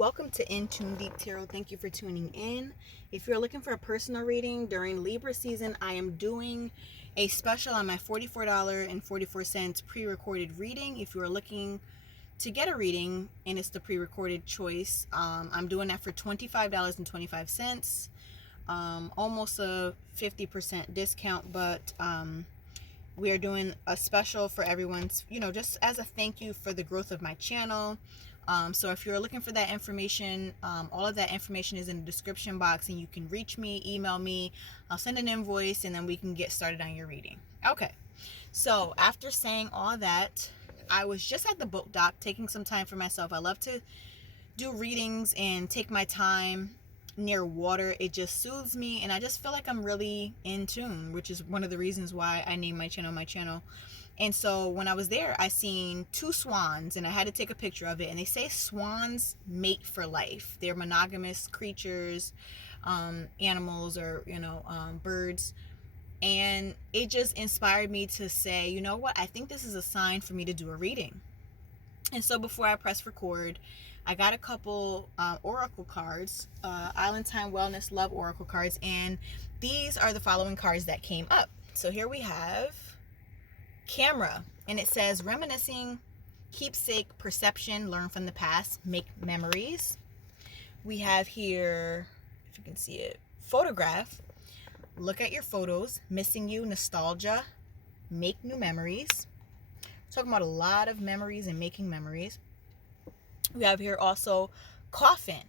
Welcome to In Tune Deep Tarot. Thank you for tuning in. If you're looking for a personal reading during Libra season, I am doing a special on my $44.44 pre-recorded reading. If you're looking to get a reading and it's the pre-recorded choice, I'm doing that for $25.25. Almost a 50% discount, but we are doing a special for everyone's, just as a thank you for the growth of my channel. So if you're looking for that information, all of that information is in the description box, and you can reach me, email me, I'll send an invoice, and then we can get started on your reading. Okay, so after saying all that, I was just at the book dock taking some time for myself. I love to do readings and take my time near water. It just soothes me, and I just feel like I'm really in tune, which is one of the reasons why I named my channel. And so when I was there, I seen two swans, and I had to take a picture of it. And they say swans mate for life. They're monogamous creatures, animals, or birds. And it just inspired me to say, you know what, I think this is a sign for me to do a reading. And so before I press record, I got a couple oracle cards, Island Time Wellness Love oracle cards, and these are the following cards that came up. So here we have Camera, and it says reminiscing, keepsake, perception, learn from the past, make memories. We have here, if you can see it, photograph, look at your photos, missing you, nostalgia, make new memories. Talking about a lot of memories and making memories. We have here also coffin,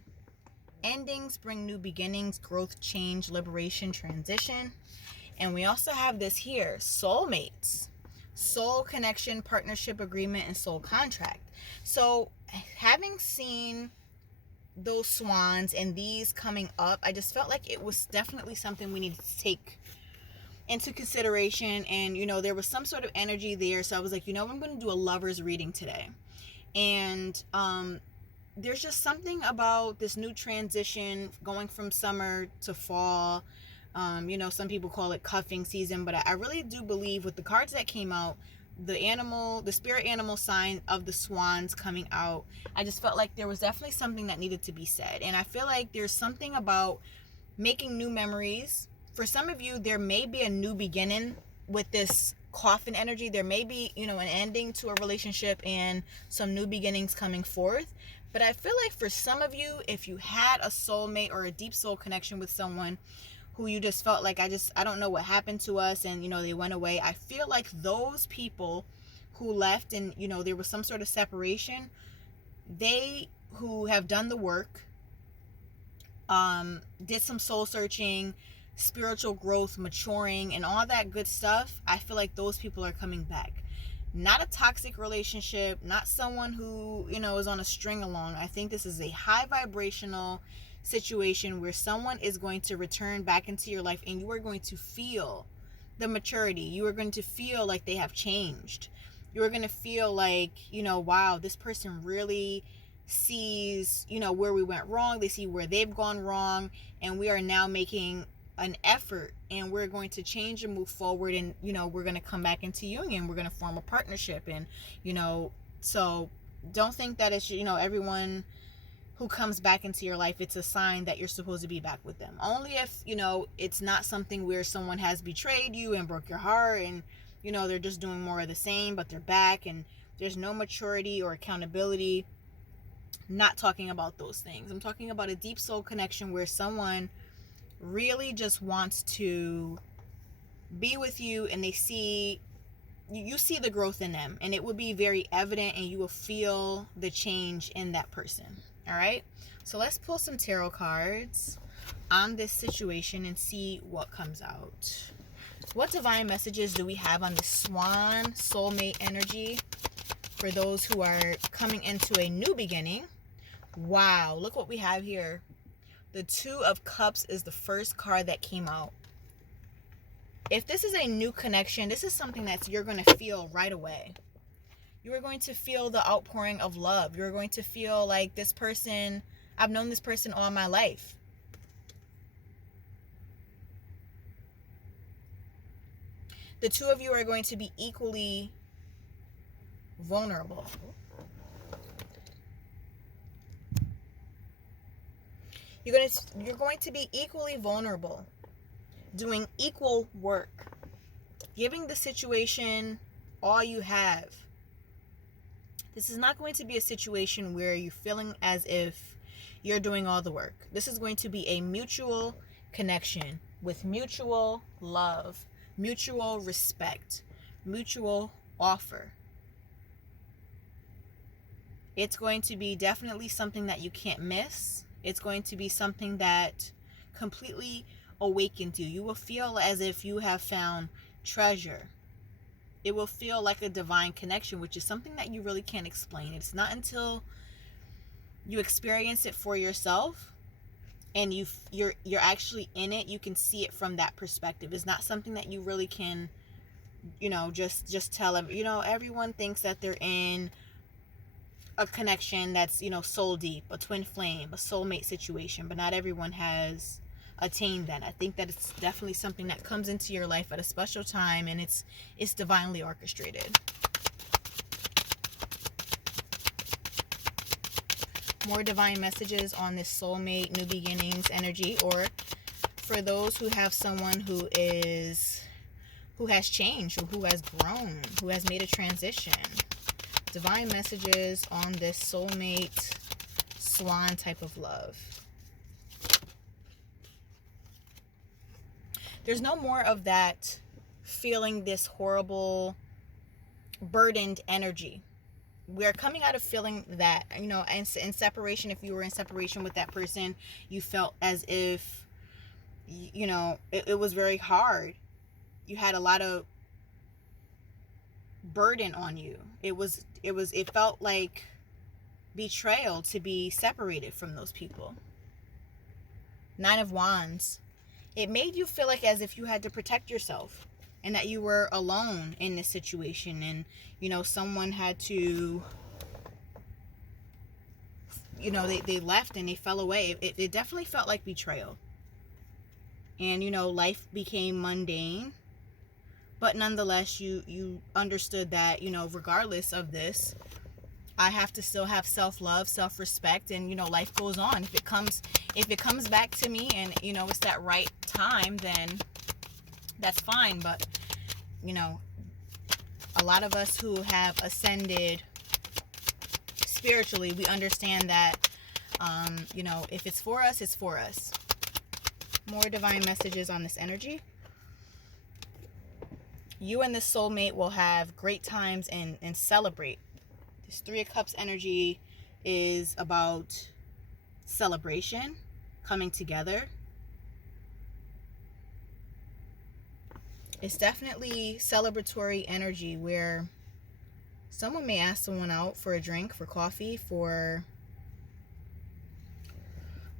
endings bring new beginnings, growth, change, liberation, transition. And we also have this here, soulmates, soul connection, partnership agreement, and soul contract. So having seen those swans and these coming up, I just felt like it was definitely something we needed to take into consideration. And there was some sort of energy there, so I was like, I'm going to do a lover's reading today. And there's just something about this new transition going from summer to fall. Some people call it cuffing season, but I really do believe with the cards that came out, the spirit animal sign of the swans coming out, I just felt like there was definitely something that needed to be said. And I feel like there's something about making new memories. For some of you, there may be a new beginning with this coffin energy. There may be, an ending to a relationship and some new beginnings coming forth. But I feel like for some of you, if you had a soulmate or a deep soul connection with someone who you just felt like, I don't know what happened to us, and they went away, I feel like those people who left and there was some sort of separation, they who have done the work, did some soul searching, spiritual growth, maturing, and all that good stuff, I feel like those people are coming back. Not a toxic relationship, not someone who is on a string along. I think this is a high vibrational situation where someone is going to return back into your life, and you are going to feel the maturity. You are going to feel like they have changed. You are going to feel like, wow, this person really sees, where we went wrong. They see where they've gone wrong, and we are now making an effort, and we're going to change and move forward, and we're going to come back into union. We're going to form a partnership, and so don't think that it's everyone who comes back into your life, it's a sign that you're supposed to be back with them. Only if it's not something where someone has betrayed you and broke your heart, and they're just doing more of the same, but they're back and there's no maturity or accountability. Not talking about those things. I'm talking about a deep soul connection where someone really just wants to be with you, and they see you see the growth in them, and it will be very evident, and you will feel the change in that person. All right, so let's pull some tarot cards on this situation and see what comes out. What divine messages do we have on the swan soulmate energy for those who are coming into a new beginning? Wow, look what we have here. The Two of Cups is the first card that came out. If this is a new connection, this is something that you're going to feel right away. You are going to feel the outpouring of love. You're going to feel like this person, I've known this person all my life. The two of you are going to be equally vulnerable. You're going to be equally vulnerable, doing equal work, giving the situation all you have. This is not going to be a situation where you're feeling as if you're doing all the work. This is going to be a mutual connection with mutual love, mutual respect, mutual offer. It's going to be definitely something that you can't miss. It's going to be something that completely awakens you. You will feel as if you have found treasure. It will feel like a divine connection, which is something that you really can't explain. It's not until you experience it for yourself and you're actually in it, you can see it from that perspective. It's not something that you really can, just tell them. Everyone thinks that they're in a connection that's, soul deep, a twin flame, a soulmate situation, but not everyone has attained that. I think that it's definitely something that comes into your life at a special time, and it's divinely orchestrated. More divine messages on this soulmate, new beginnings energy, or for those who have someone who has changed, or who has grown, who has made a transition. Divine messages on this soulmate, swan type of love. There's no more of that feeling this horrible, burdened energy. We're coming out of feeling that, in separation, if you were in separation with that person, you felt as if, it was very hard. You had a lot of burden on you. It felt like betrayal to be separated from those people. 9 of Wands. It made you feel like as if you had to protect yourself and that you were alone in this situation, and someone had to, they left and they fell away. It definitely felt like betrayal. And life became mundane. But nonetheless, you understood that, regardless of this, I have to still have self-love, self-respect, and, life goes on. If it comes back to me and, it's that right time, then that's fine. But, a lot of us who have ascended spiritually, we understand that, if it's for us, it's for us. More divine messages on this energy. You and this soulmate will have great times and celebrate. This 3 of Cups energy is about celebration, coming together. It's definitely celebratory energy where someone may ask someone out for a drink, for coffee, for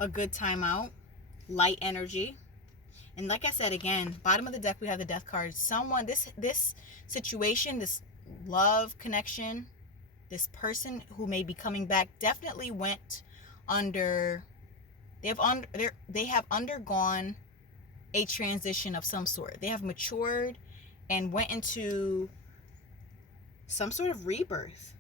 a good time out. Light energy. And like I said, again, bottom of the deck, we have the Death card. Someone, this situation, this love connection, this person who may be coming back definitely went under, they have undergone a transition of some sort. They have matured and went into some sort of rebirth.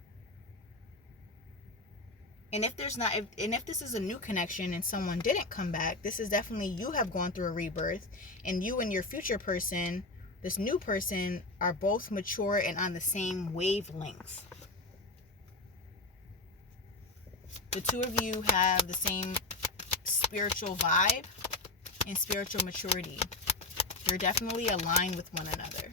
And if this is a new connection and someone didn't come back, this is definitely you have gone through a rebirth, and you and your future person, this new person, are both mature and on the same wavelength. The two of you have the same spiritual vibe and spiritual maturity. You're definitely aligned with one another.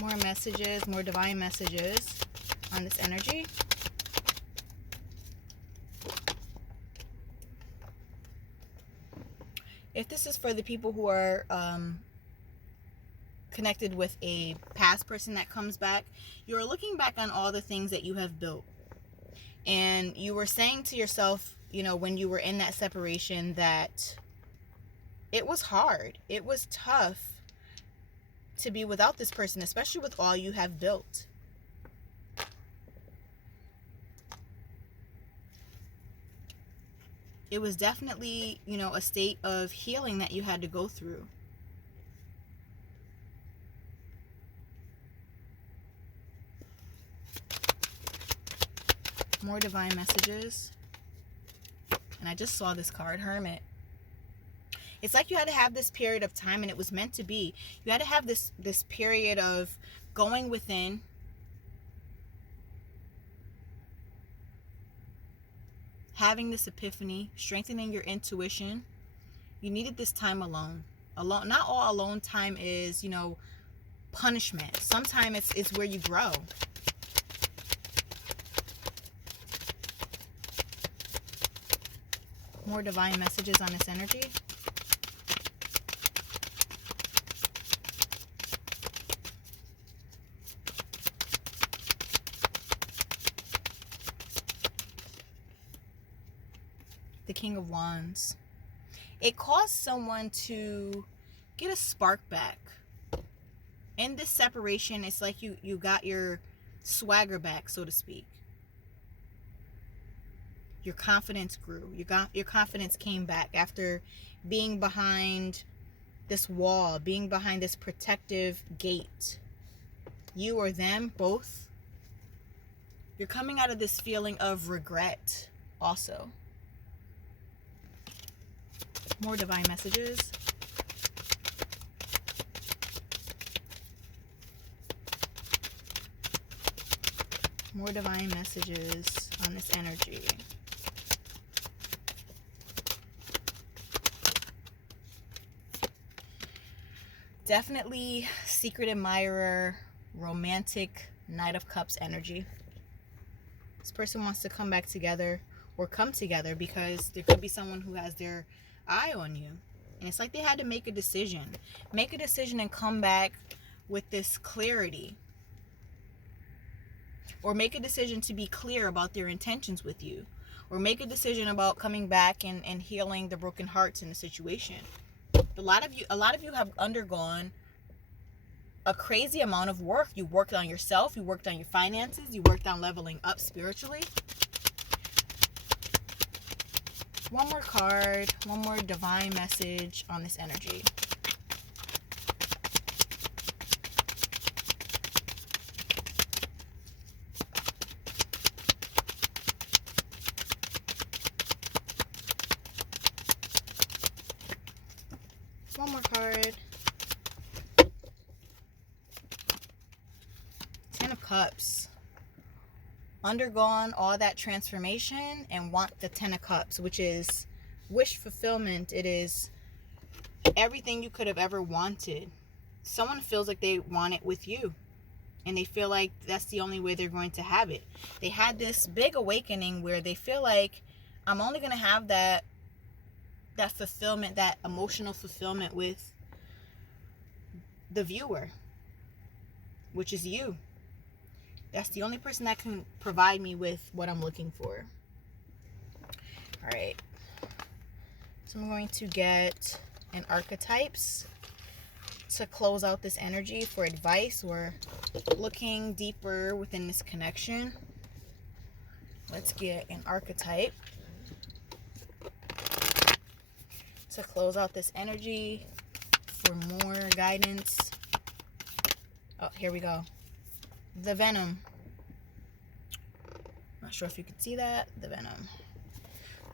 More messages, more divine messages on this energy. If this is for the people who are connected with a past person that comes back, you're looking back on all the things that you have built. And you were saying to yourself, when you were in that separation, that it was hard. It was tough to be without this person, especially with all you have built. It was definitely, a state of healing that you had to go through. More divine messages. And I just saw this card, Hermit. It's like you had to have this period of time, and it was meant to be. You had to have this period of going within, having this epiphany, strengthening your intuition. You needed this time alone. Alone. Not all alone time is, punishment. Sometimes it's where you grow. More divine messages on this energy. The King of Wands. It caused someone to get a spark back. In this separation, it's like you got your swagger back, so to speak. Your confidence grew. Your confidence came back after being behind this wall, being behind this protective gate. You or them, both. You're coming out of this feeling of regret also. More divine messages. More divine messages on this energy. Definitely secret admirer, romantic, Knight of Cups energy. This person wants to come back together or come together because there could be someone who has their eye on you. And it's like they had to make a decision. Make a decision and come back with this clarity. Or make a decision to be clear about their intentions with you. Or make a decision about coming back and healing the broken hearts in the situation. A lot of you have undergone a crazy amount of work. You worked on yourself. You worked on your finances. You worked on leveling up spiritually. One more card. One more divine message on this energy. One more card. Ten of Cups. Undergone all that transformation and want the Ten of Cups, which is wish fulfillment. It is everything you could have ever wanted. Someone feels like they want it with you, and they feel like that's the only way they're going to have it. They had this big awakening where they feel like, I'm only going to have that fulfillment, that emotional fulfillment with the viewer, which is you. That's the only person that can provide me with what I'm looking for. All right. So I'm going to get an archetypes to close out this energy for advice. We're looking deeper within this connection. Let's get an archetype to close out this energy for more guidance. Oh, here we go. The Venom. Not sure if you can see that. The Venom.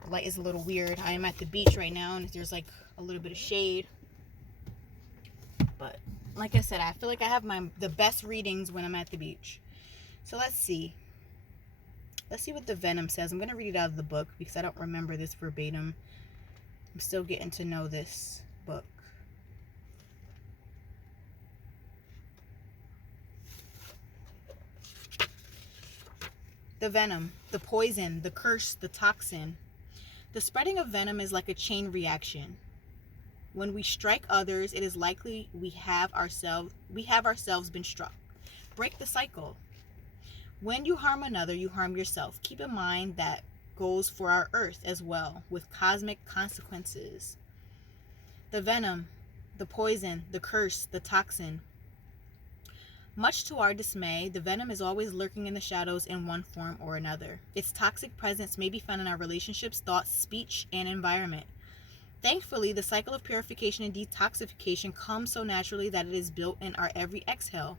The light is a little weird. I am at the beach right now, and there's like a little bit of shade. But like I said, I feel like I have the best readings when I'm at the beach. So let's see. Let's see what the Venom says. I'm going to read it out of the book because I don't remember this verbatim. I'm still getting to know this book. The venom, the poison, the curse, the toxin. The spreading of venom is like a chain reaction. When we strike others, it is likely we have ourselves been struck. Break the cycle. When you harm another, you harm yourself. Keep in mind that goes for our earth as well, with cosmic consequences. The venom, the poison, the curse, the toxin. Much to our dismay, the venom is always lurking in the shadows in one form or another. Its toxic presence may be found in our relationships, thoughts, speech, and environment. Thankfully, the cycle of purification and detoxification comes so naturally that it is built in our every exhale.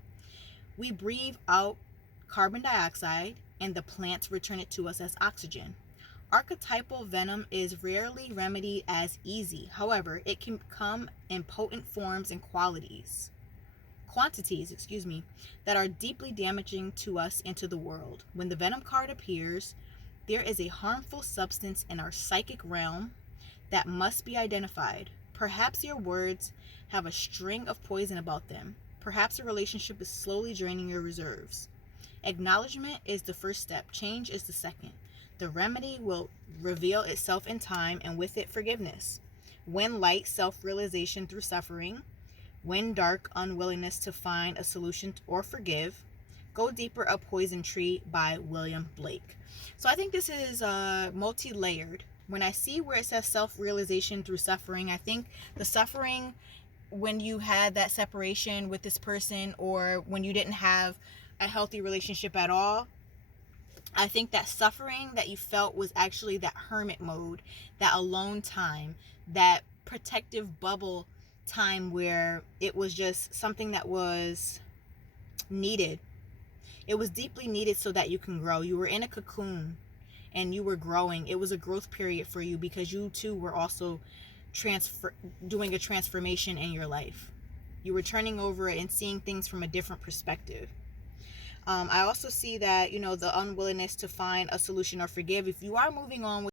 We breathe out carbon dioxide and the plants return it to us as oxygen. Archetypal venom is rarely remedied as easy. However, it can come in potent forms and quantities, that are deeply damaging to us and to the world. When the venom card appears, there is a harmful substance in our psychic realm that must be identified. Perhaps your words have a string of poison about them. Perhaps a relationship is slowly draining your reserves. Acknowledgement is the first step. Change is the second. The remedy will reveal itself in time, and with it, forgiveness. When light, self-realization through suffering. When dark, unwillingness to find a solution or forgive. Go Deeper, A Poison Tree by William Blake. So I think this is multi-layered. When I see where it says self-realization through suffering, I think the suffering when you had that separation with this person, or when you didn't have a healthy relationship at all, I think that suffering that you felt was actually that hermit mode, that alone time, that protective bubble time where it was just something that was needed. It was deeply needed so that you can grow. You were in a cocoon and you were growing. It was a growth period for you because you too were also doing a transformation in your life. You were turning over it and seeing things from a different perspective. I also see that, the unwillingness to find a solution or forgive. If you are moving on with